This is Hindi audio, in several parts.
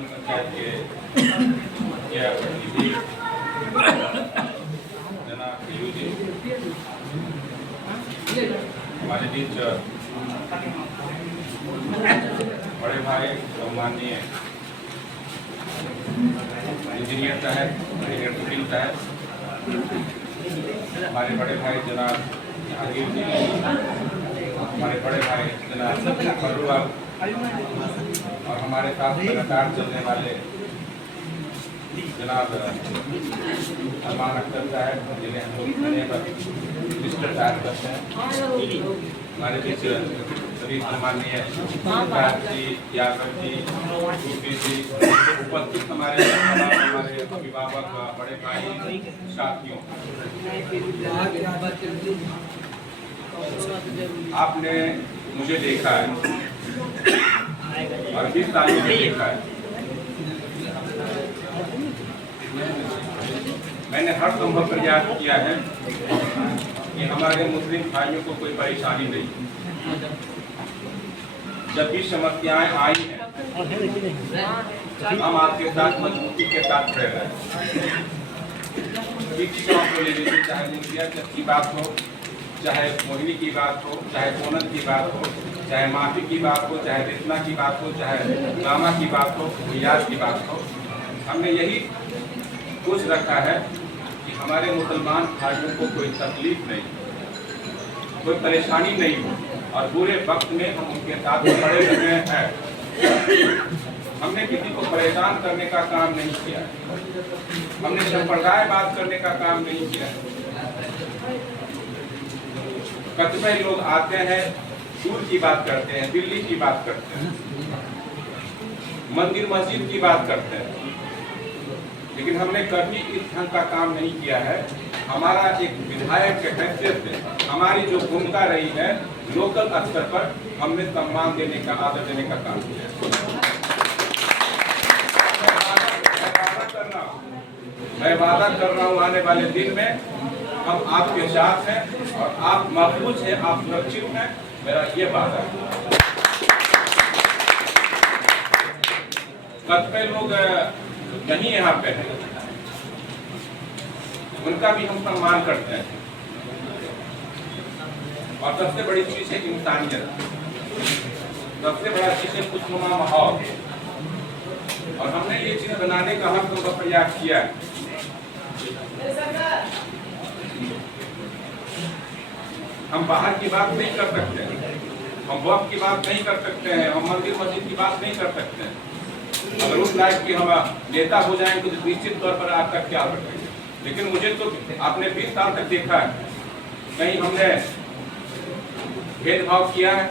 ग्राम पंचायत के प्रतिनिधि जनाब पीयू जी, हमारे बीच बड़े भाई सम्माननीय इंजीनियर साहब, इंजीनियर वकील साहब, हमारे बड़े भाई जनाब जहांगीर जी, हमारे बड़े भाई जनाब फर्रुआल और हमारे साथ लगातार चलने वाले जनाब सलमान अख्तर साहब, जिन्हें हम लोग कहने पर मिस्टर साहब करते हैं। हमारे बीच सभी सम्माननीय जी, यादव जी, सूफी जी, उपस्थित हमारे अभिभावक, बड़े भाई, साथियों, आपने मुझे देखा है और 20 साल में देखा है। मैंने हर संभव प्रयास किया है कि हमारे मुस्लिम भाइयों को कोई परेशानी नहीं। जब भी समस्याएं आई हैं, हम आपके साथ मजबूती के साथ खड़े रहे। शिक्षकों को ले लीजिए, चाहे मुखिया की बात हो, चाहे मोहिनी की बात हो, चाहे सोनल की बात हो, चाहे माफी की बात हो, चाहे रेशमा की बात हो, चाहे रामा की बात हो, रियाज की बात हो, हमने यही सोच रखा है कि हमारे मुसलमान भाइयों को कोई तकलीफ नहीं, कोई परेशानी नहीं हो और बुरे वक्त में हम उनके साथ खड़े रहे हैं। हमने किसी को परेशान करने का काम नहीं किया, हमने संप्रदायवाद करने का काम नहीं किया। कतिपय लोग आते हैं, सूर की बात करते हैं, दिल्ली की बात करते हैं, मंदिर मस्जिद की बात करते हैं, लेकिन हमने कभी इस ढंग का काम नहीं किया है। हमारा एक विधायक के हैसियत से हमारी जो भूमिका रही है, लोकल स्तर पर हमने सम्मान देने का, आदर देने का काम किया है। मैं वादा कर रहा हूँ आने वाले दिन में हम आपके साथ हैं और आप महफूज हैं, आप सुरक्षित हैं, मेरा ये वादा है। कतिपय लोग नहीं यहाँ पे हैं, उनका भी हम सम्मान करते हैं और सबसे बड़ी चीज है इंसानियत, सबसे बड़ा चीज है खुशनुमा माहौल, और हमने ये चीज बनाने का हर संभव प्रयास किया है। हम बाहर की बात नहीं कर सकते, हम वक्त की बात नहीं कर सकते हैं, हम मंदिर मस्जिद की बात नहीं कर सकते हैं। अगर उस लायक की हम नेता हो जाएंगे तो निश्चित तौर पर आपका ख्याल रखेंगे। लेकिन मुझे तो आपने 20 साल तक देखा है, कहीं हमने भेदभाव किया है,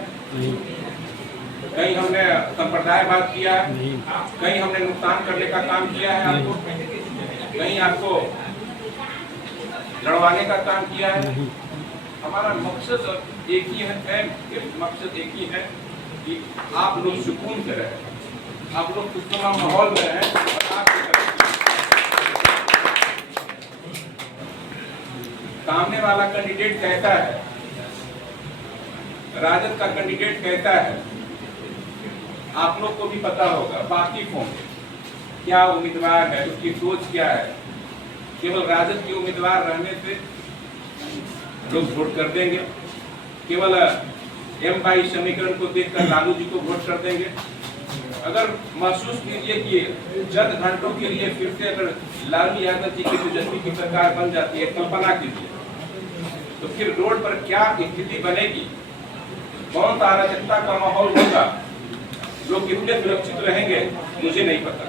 कहीं हमने संप्रदायवाद किया है, कहीं हमने नुकसान करने का काम किया है आपको, कहीं आपको लड़वाने का काम किया है। हमारा मकसद एक ही है, मकसद एक ही है कि आप लोग सुकून से रहें, आप लोग खुशनुमा माहौल में रहें और आपकी सामने वाला कैंडिडेट कहता है, राजद का कैंडिडेट कहता है, आप लोग को भी पता होगा, वाकिफ होंगे क्या उम्मीदवार है, उसकी सोच क्या है। केवल राजद की उम्मीदवार रहने से लोग वोट कर देंगे, केवल M22 समीकरण को देखकर लालू जी को वोट कर देंगे। अगर महसूस कीजिए कि चंद घंटों के लिए फिर से अगर लालू यादव जी की तेजस्वी की सरकार बन जाती है, कल्पना कीजिए तो फिर रोड पर क्या स्थिति बनेगी, कौन सा अराजकता का माहौल होगा, लोग कितने सुरक्षित रहेंगे मुझे नहीं पता।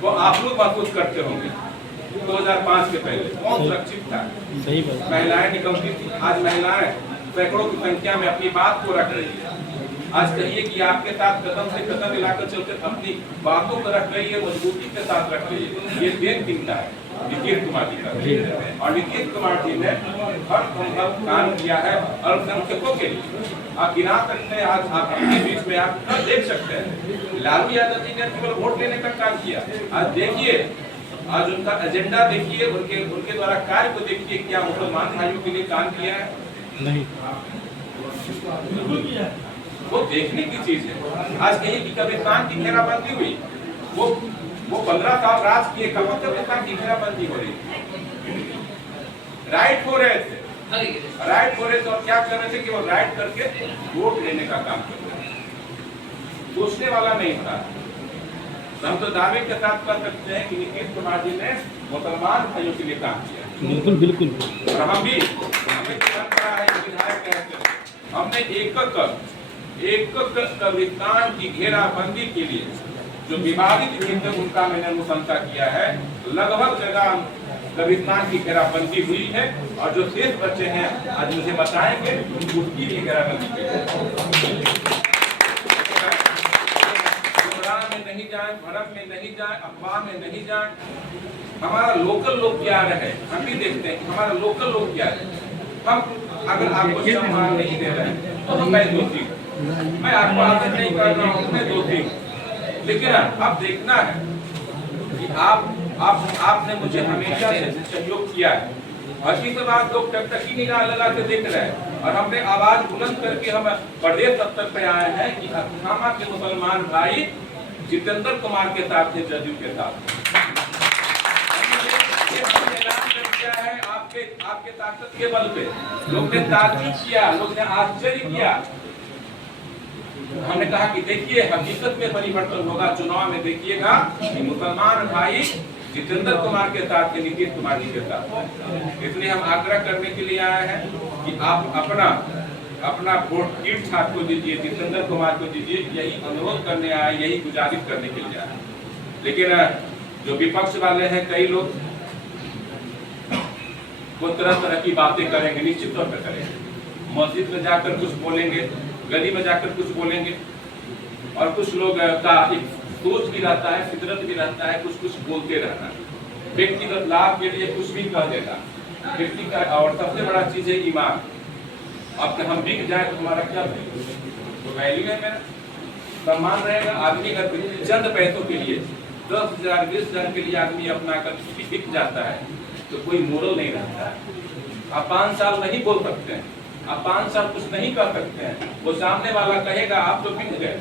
वो आप लोग महसूस करते होंगे 2005 के पहले कौन सुरक्षित था, महिलाएं निकलती थी, आज महिलाएं सैकड़ों की संख्या में अपनी बात को रख रही है। आज कहिए कि आपके साथ कदम से कदम मिलाकर चलकर अपनी बातों को रख रही है, मजबूती के साथ रख रही है। ये देन चिंता है नीतीश कुमार जी का, और नीतीश कुमार जी ने हर संभव काम किया है अल्पसंख्यकों के लिए। आप गिना सकते हैं, आज आप अपने बीच में आप देख सकते हैं, लालू यादव जी ने केवल वोट लेने का काम किया। आज देखिए, आज उनका एजेंडा देखिए, उनके द्वारा कार्य को देखिए, क्या मुसलमान भाइयों के लिए काम किया है? नहीं। वो देखने की चीज है। आज कहीं भी कब्रिस्तान की घेराबंदी हुई, वो 15 साल राज किए, कब कब्रिस्तान की घेराबंदी हो रही, राइट हो रहे थे, राइट हो रहे थे, और क्या कर रहे थे कि वो राइट करके वोट लेने का काम कर रहे थे, सोचने वाला नहीं था। तो हम तो दावे के साथ कह सकते हैं कि नीतीश कुमार जी ने मुसलमान भाइयों के लिए काम किया। बिल्कुल बिल्कुल। और हम भी, हमें ध्यान पड़ा है विधायक कहते, हमने एक कब्रिस्तान की घेराबंदी के लिए जो विवादित क्षेत्र उनका मैंने अनुशंसा किया है, लगभग जगह कब्रिस्तान की घेराबंदी हुई है, और जो शेष बच्चे हैं आज मुझे बताएंगे उसकी भी घेराबंदी की है। में नहीं जाए, भरत में नहीं जाए, अफवाह में नहीं जाए, हमारा लोकल लोग क्या रहे, हम भी देखते हैं कि हमारा लोकल लोग क्या है। हम अगर आपको सम्मान नहीं दे रहे हैं तो मैं दोषी हूँ, मैं आपको आदत नहीं कर रहा हूँ, मैं दोषी हूँ। लेकिन अब देखना है कि आपने मुझे हमेशा से सहयोग किया है, और इस बात लोग टकटकी निगाह लगा के देख रहे हैं, और हमने आवाज बुलंद करके हम प्रदेश स्तर पे आए हैं कि अस्थामा के मुसलमान भाई जितेंद्र कुमार के साथ थे, जदयू के साथ ऐलान कर दिया है। आपके ताकत के बल पे लोग ने ताज्जुब किया, लोग ने आश्चर्य किया। हमने कहा कि देखिए हकीकत में परिवर्तन होगा, चुनाव में देखिएगा कि मुसलमान भाई जितेंद्र कुमार के साथ थे, नीतीश कुमार जी के साथ। इसलिए हम आग्रह करने के लिए आए हैं कि आप अपना वोट कीट छात्र को दीजिए, जितेंद्र कुमार को दीजिए, यही अनुरोध करने आए, यही गुजारिश करने के लिए आए। लेकिन जो विपक्ष वाले हैं, कई लोग वो तरह की बातें करेंगे, निश्चित तौर पर करेंगे। मस्जिद में जाकर कुछ बोलेंगे, गली में जाकर कुछ बोलेंगे, और कुछ लोग का एक सोच भी रहता है, फितरत भी रहता है, कुछ बोलते रहना, व्यक्तिगत लाभ के लिए कुछ भी कह देना व्यक्ति का। और सबसे बड़ा चीज है ईमान। अब हम बिक जाए तो हमारा क्या तो वैल्यू है, मेरा सम्मान रहेगा। आदमी अगर चंद पैसों के लिए 10,000 20,000 के लिए आदमी अपना कर बिक जाता है तो कोई मोरल नहीं रहता है। आप 5 साल नहीं बोल सकते हैं, आप 5 साल कुछ नहीं कर सकते हैं, वो सामने वाला कहेगा आप तो बिक गए।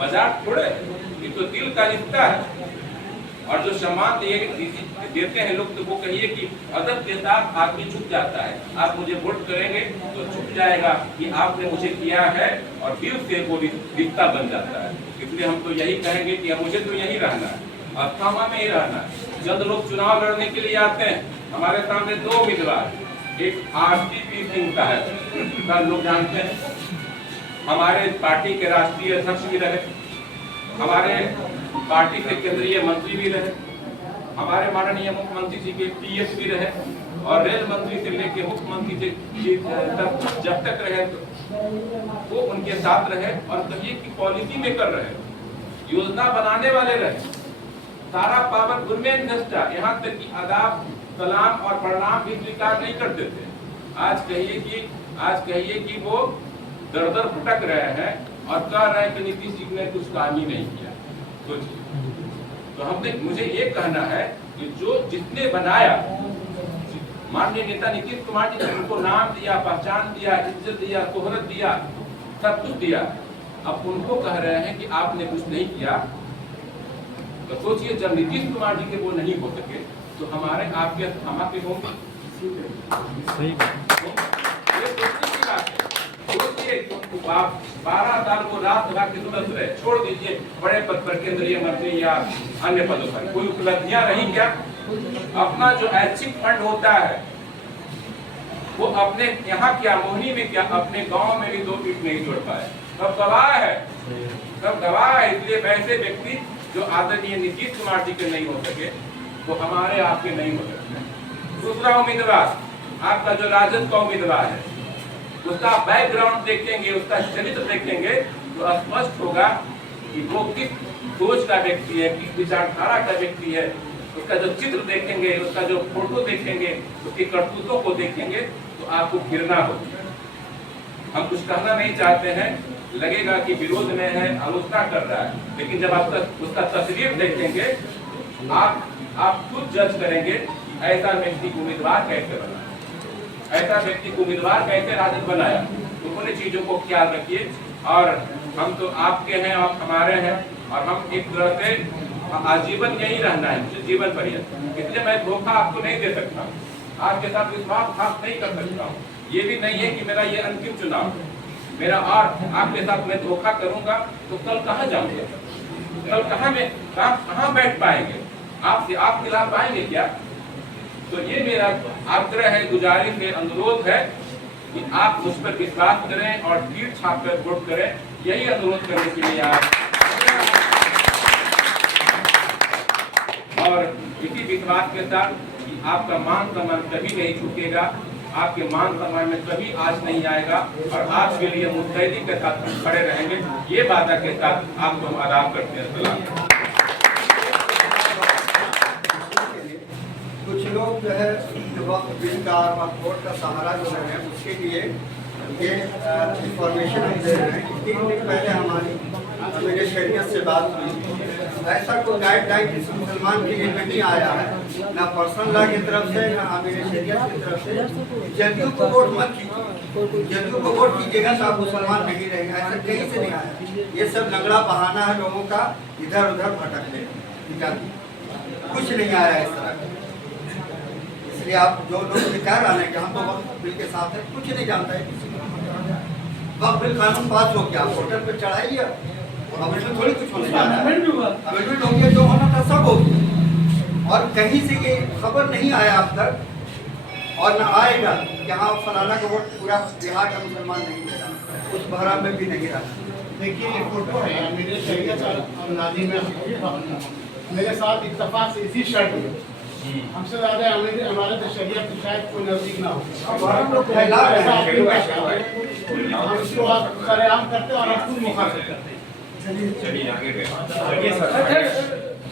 मजाक थोड़े, ये तो दिल का रिश्ता है। और जो सम्मान देते हैं लोग, तो वो कहिए कि अदब के साथ आदमी झुक जाता है। आप मुझे वोट करेंगे तो झुक जाएगा कि आपने मुझे किया है, और दिल से वो रिश्ता बन जाता है। इसलिए हम तो यही कहेंगे कि मुझे तो यही रहना है, अस्थामा में ही रहना है। जब लोग चुनाव लड़ने के लिए आते हैं, हमारे सामने 2 उम्मीदवार, एक आरसीपी सिंह का है, सब लोग जानते हैं, हमारे पार्टी के राष्ट्रीय अध्यक्ष भी रहे, हमारे पार्टी के केंद्रीय मंत्री भी रहे, हमारे माननीय मुख्यमंत्री जी के पीएस भी रहे, और रेल मंत्री से लेके मुख्यमंत्री जी तक जब तक रहे तो वो उनके साथ रहे, और कहिए कि पॉलिसी मेकर रहे, योजना बनाने वाले रहे, सारा पावर उनमें इन्वेस्ट था। यहाँ तक कि आदाब, सलाम और प्रणाम भी स्वीकार नहीं करते थे। आज कहिए कि वो दर दर भटक रहे हैं और कह रहे हैं कि नीतीश जी ने कुछ काम ही नहीं किया। तो हमने, मुझे ये कहना है कि जो जिसने बनाया, माननीय नेता नीतीश कुमार जी ने उनको नाम दिया, पहचान दिया, इज्जत दिया, शोहरत दिया, सब कुछ दिया, अब उनको कह रहे हैं कि आपने कुछ नहीं किया। तो सोचिए, जब नीतीश कुमार जी के वो नहीं हो सके तो हमारे आपके अस्थामा के होंगे। सही बात है। सोचिए, 12 साल वो राज्यसभा के सदस्य रहे, छोड़ दीजिए बड़े पद पर, केंद्रीय मंत्री या अन्य पदों पर, कोई उपलब्धियां रही क्या? अपना जो ऐच्छिक फंड होता है वो अपने यहाँ क्या, मोहनी में क्या, अपने गांव में भी 2 फीट नहीं जोड़ पाए। सब गवाह है, सब गवाह है। इसलिए वैसे व्यक्ति जो आदरणीय नीतीश कुमार जी के नहीं हो सके वो हमारे आपके नहीं हो सकते। दूसरा उम्मीदवार, आपका जो राजद का उम्मीदवार है, उसका बैकग्राउंड देखेंगे, उसका चरित्र देखेंगे तो स्पष्ट होगा कि वो किस सोच का व्यक्ति है, किस विचारधारा का व्यक्ति है। उसका जो चित्र देखेंगे, उसका जो फोटो देखेंगे, उसकी करतूतों को देखेंगे तो आपको घृणा होगी। हम कुछ कहना नहीं चाहते हैं, लगेगा कि विरोध में है, आलोचना कर रहा है, लेकिन जब आप उसका तस्वीर देखेंगे आप खुद जज करेंगे ऐसा व्यक्ति को उम्मीदवार कैसे बना, ऐसा व्यक्ति को उम्मीदवार कैसे राजद बनाया। तो उन चीजों को ख्याल रखिए। और हम तो आपके हैं, आप हमारे हैं, और हम एक तरह से आजीवन यही रहना है, जीवन पर्यंत। इसलिए मैं धोखा आपको नहीं दे सकता, आपके साथ विश्वासघात नहीं कर सकता हूँ। ये भी नहीं है कि मेरा ये अंतिम चुनाव है मेरा, और आपके साथ मैं धोखा करूंगा तो कल कहाँ जाऊंगा, कल कहाँ बैठ पाएंगे, आप खिलाफ आएंगे क्या? तो ये मेरा आग्रह है, गुजारिश है, अनुरोध है कि आप मुझ पर विश्वास करें और तीर छाप कर वोट करें। यही अनुरोध करने के लिए आज, और इसी विश्वास के साथ कि आपका मान सम्मान कभी नहीं झुकेगा, आपके मान सम्मान में कभी आज नहीं आएगा, और आपके लिए मुस्तैदी के साथ खड़े रहेंगे। ये वादा के साथ आपको आदाब करते हैं। सलाम। कुछ लोग जो है वक्त बिल का वोट का सहारा जो है उसके लिए ये इंफॉर्मेशन हम दे रहे हैं। 3 दिन पहले हमारी मेरे शरीयत से बात हुई, ऐसा कोई गाइडलाइन किसी मुसलमान के लिए नहीं आया है, ना पर्सनल लॉ की तरफ से, ना मेरे शरीयत की तरफ से। जदयू को वोट मत कीजिए, जदयू को वोट कीजिएगा तो आप मुसलमान नहीं रहेंगे, ऐसा कहीं से नहीं आया। ये सब लंगड़ा बहाना है लोगों का, इधर उधर भटकने का, कुछ नहीं आया इस तरह। इसलिए आप जो लोग कह रहे हैं कि हम तो वक्त बिल के साथ है, कुछ नहीं जानता है किसी को। वक्त बिल कानून पास हो गया, पोर्टल पे चढ़ाइए, अब इसमें थोड़ी कुछ होने जा रहा है। अमेंडमेंट हो गया, जो होना था सब हो गया, और कहीं से ये खबर नहीं आया अब तक, और न आएगा कि हाँ फलाना का वोट पूरा बिहार का मुसलमान नहीं दे रहा, उस बहराम में भी नहीं रहा। देखिए ये फोटो है मेरे शरीयत और नादी में, मेरे साथ इत्तेफाक से इसी शर्ट में हमसे ज़्यादा हमारे तो शरीयत तो शायद कोई नजदीक ना हो। हम लोग फैला रहे हैं, हम इसको आप सरेआम करते हैं और आप खुद मुखातिब करते हैं। चलिए आगे